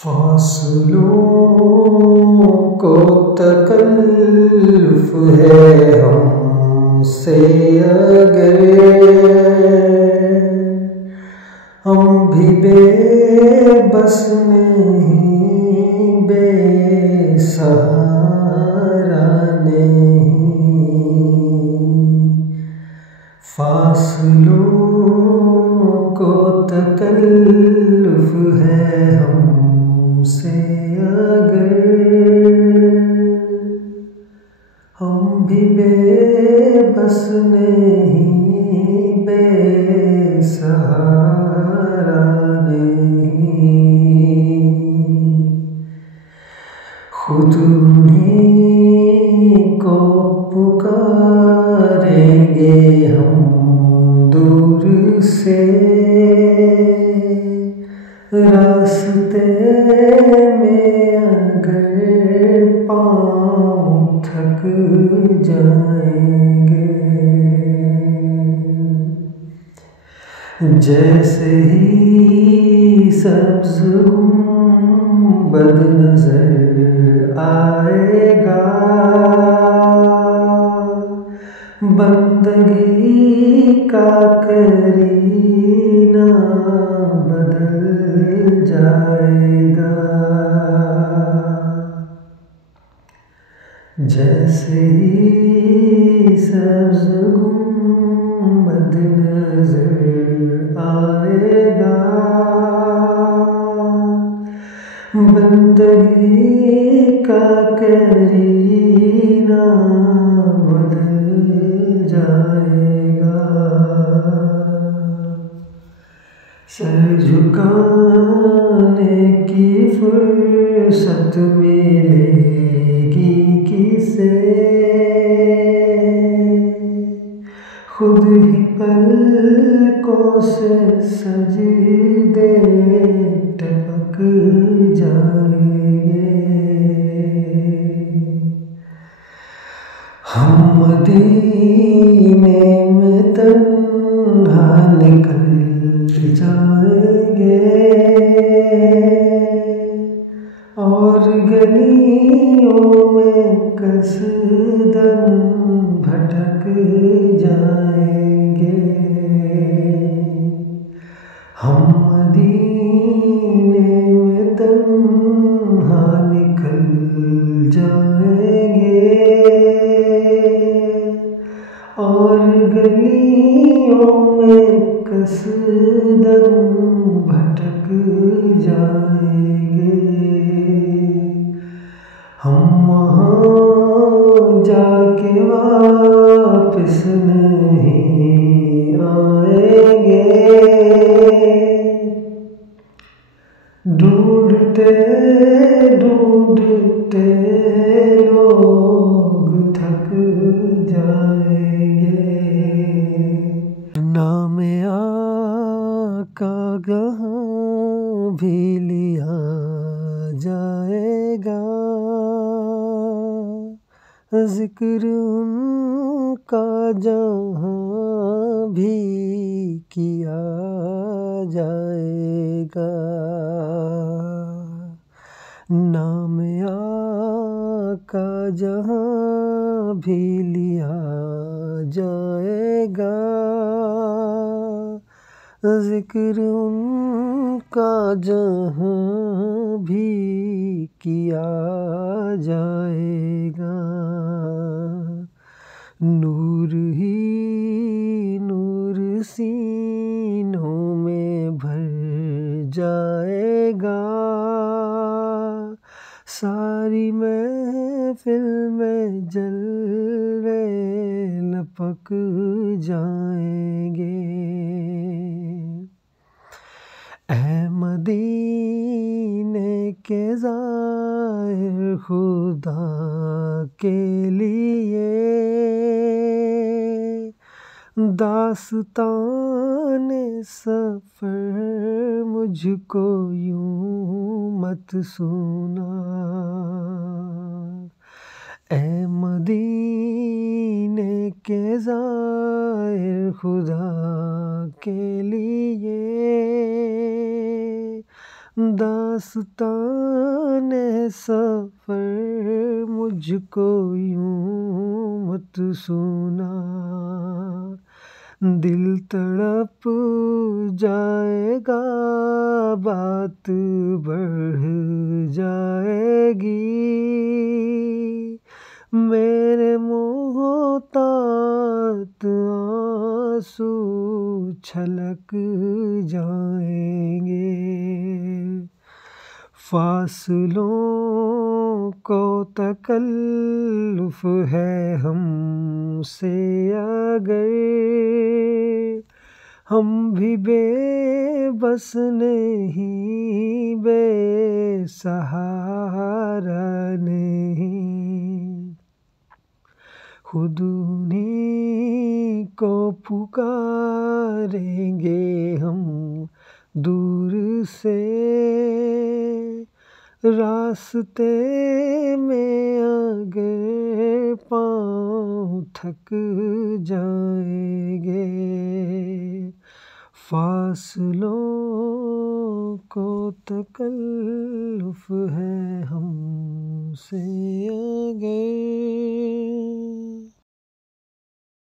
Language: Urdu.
فاصلوں کو تکلف ہے ہم سے اگر ہم بھی بے بس نہیں، بے سہارا نہیں۔ فاصلوں کو تکلف ہے ہم سے اگر ہم بھی بے بس نہیں، بے سہارا نہیں۔ خود انہیں کو پکاریں گے ہم دور سے، راستے میں اگر پاؤں تھک جائیں گے، جیسے ہی سبز گنبد نظر آئے گا، بندگی کا کرینہ بدل جائے گا۔ جیسے ہی سبز گنبد نظر آئے گا، بندگی کا کرینہ بدل جائے گا۔ سر جھکانے کی فرصت ملے گی کسے، خود ہی پلکوں سے سجدے ٹپک جائیں گے۔ ہم مدینے میں تنہا نکل جائیں گے، اور گلیوں میں قصداً بھٹک جائیں گے۔ ہم مدینے میں تنہا نکل جائیں گے، اور گلیوں میں قصداً بھٹک جائیں گے۔ ہم وہاں جا کے واپس نہیں آئیں گے، ڈھونڈتے ڈھونڈتے لوگ تھک جائیں گے۔ نام آقا کہاں بھی لیا جائے گا، ذکر ان کا جہاں بھی کیا جائے گا۔ نام آقا جہاں بھی لیا جائے گا، ذکر ان کا جہاں بھی کیا جائے گا۔ نور ہی نور سینوں میں بھر جائے گا، ساری محفل میں جلوے لپک جائیں گے۔ اے مدینے کے زائر خدا کے لیے، داستان سفر مجھ کو یوں مت سنا۔ اے مدینے کے زائر خدا کے لیے، داستان سفر مجھ کو یوں مت سنا، دل تڑپ جائے گا، بات بڑھ جائے گی، میرے محتاط آنسو چھلک جائیں گے۔ فاصلوں کو تکلف ہے ہم سے اگر، ہم بھی بے بس نہیں، بے سہارا نہیں، خود انہیں کو پکاریں گے ہم دور سے، راستے میں اگر پاؤں تھک جائیں گے، فاصلوں کو تکلف ہے ہم سے